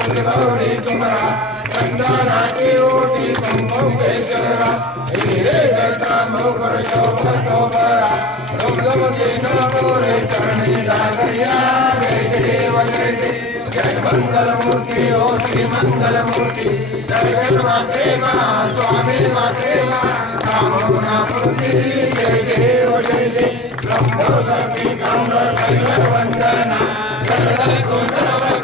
తిరుమలే కుమరా ఓ శ్రీ దర్శన మాతే స్వామి మాతే జయ దేవ జయ బ్రహ్మ వందన సరళ కుందరవ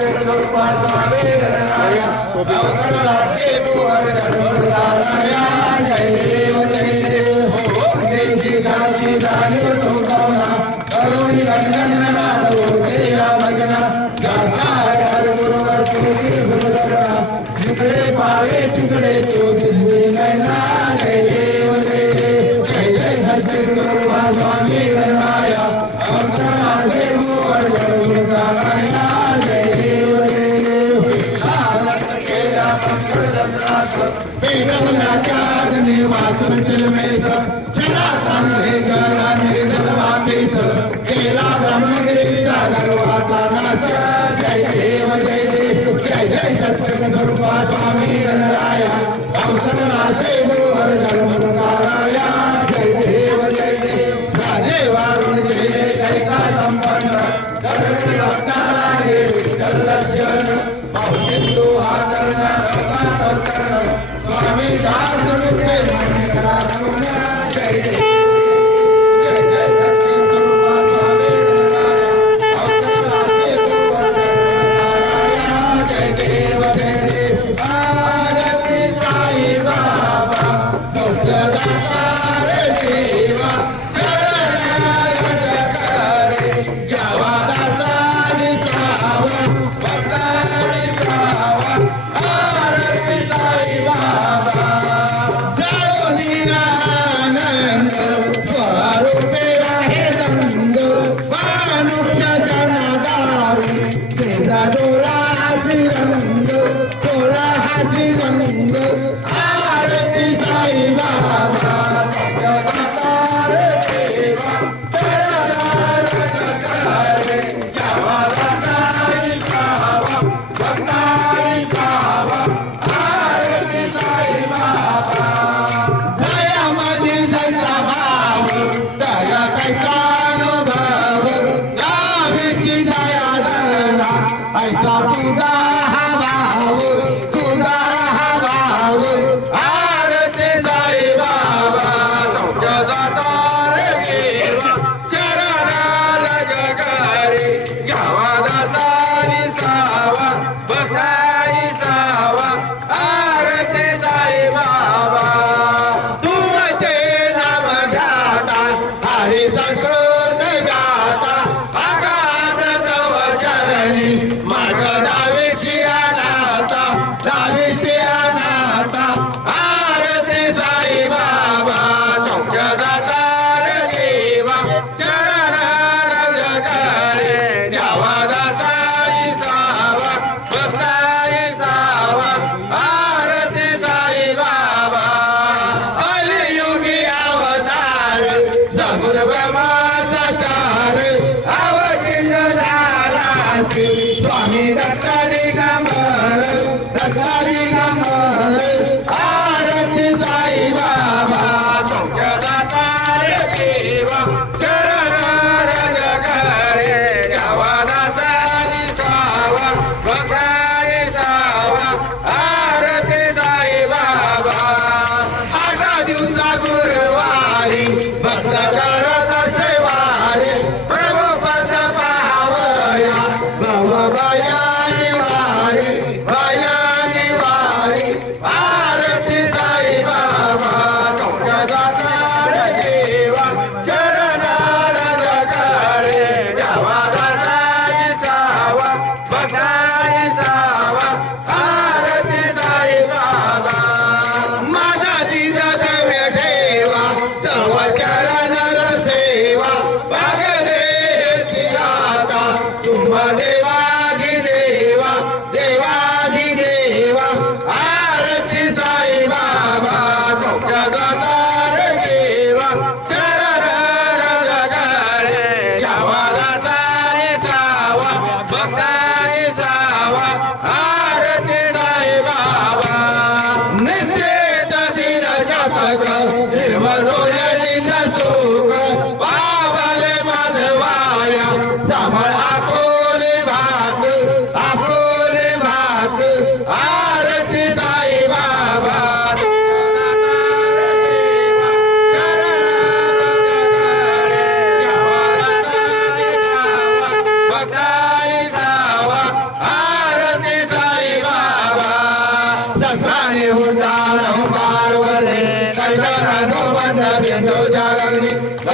గోపాల స్వామి అవతార केला ब्रह्मगिरीचा गर्वाचा नाश जय देव जय देव जय जय सत्य स्वरूपा स्वामी गणराया.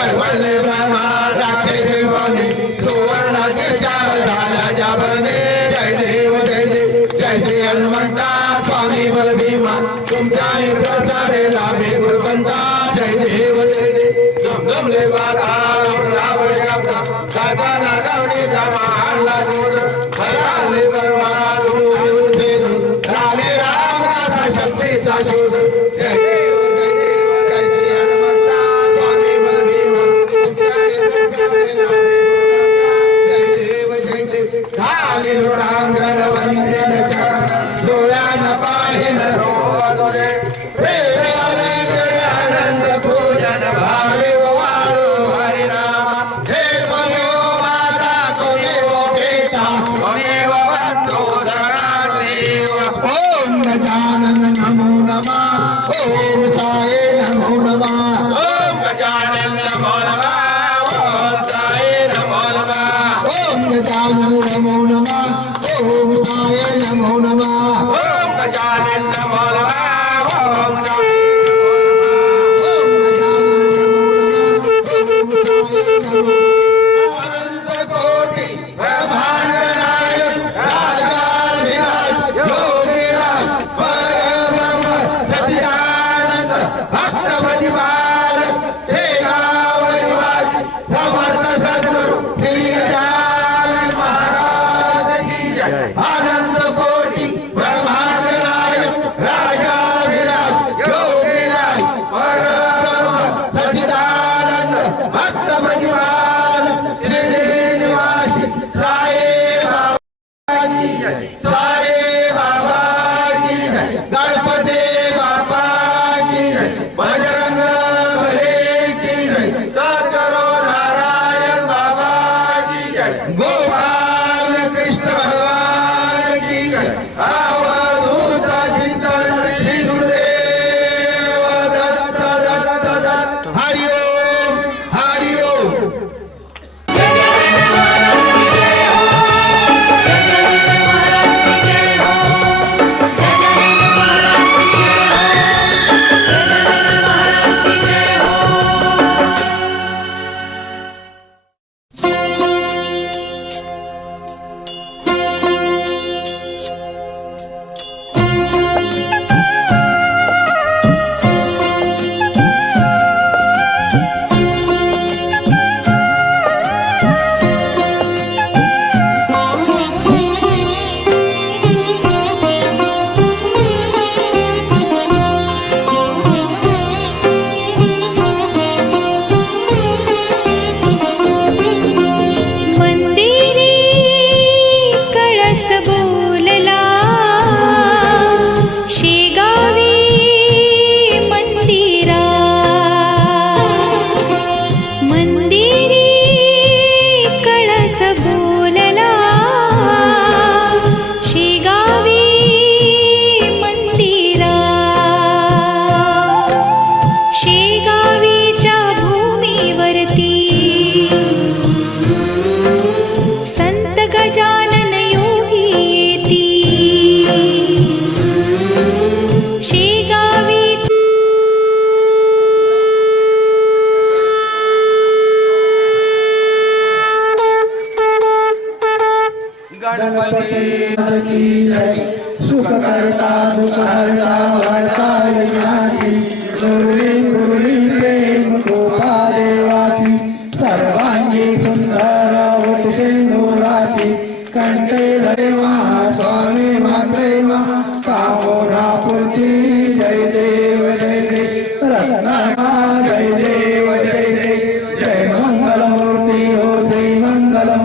and 万 डोळ्यान पाहिन रोवले प्रेमाने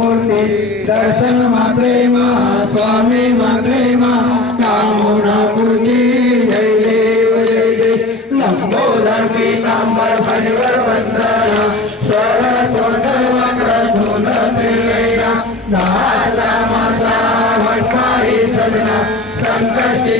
दर्शन मात्रे मा स्वामी मात्रे मा कामो नामूर्ति जय देव जय जय लंबोदर पीतांबर भजवर वंदना स्वर स्वर्ग वक्र धूल त्रिवेणा दास रामा भटकारी सजना संकटी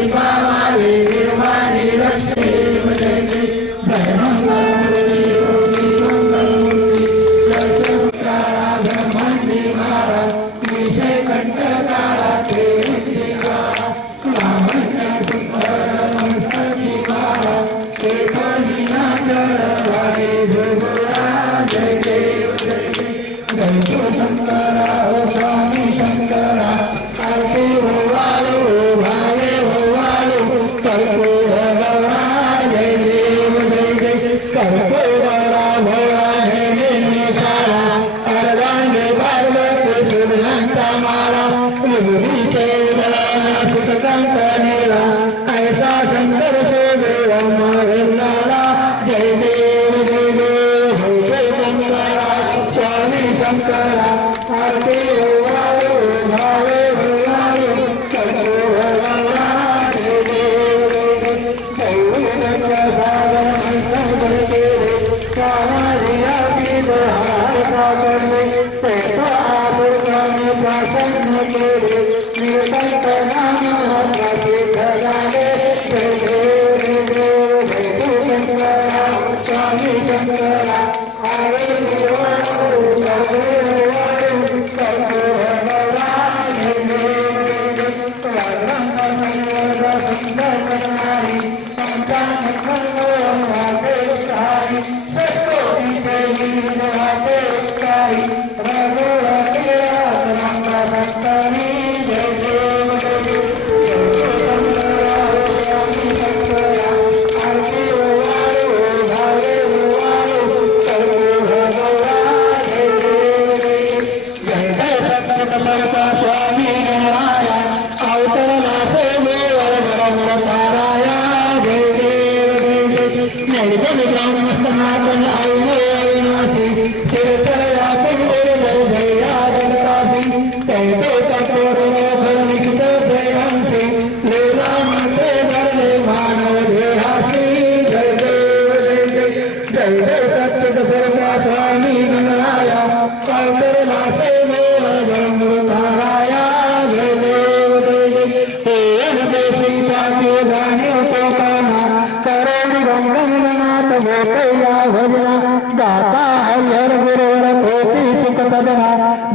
भजना गाता हरिहर गुरुवर होती सुख सदना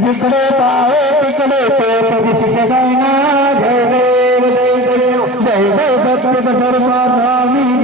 जिकडे पावे तिकडे तो पवित्र सदना जय देव जय देव जय देव सत्य सर्वाधामी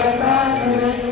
Bye-bye.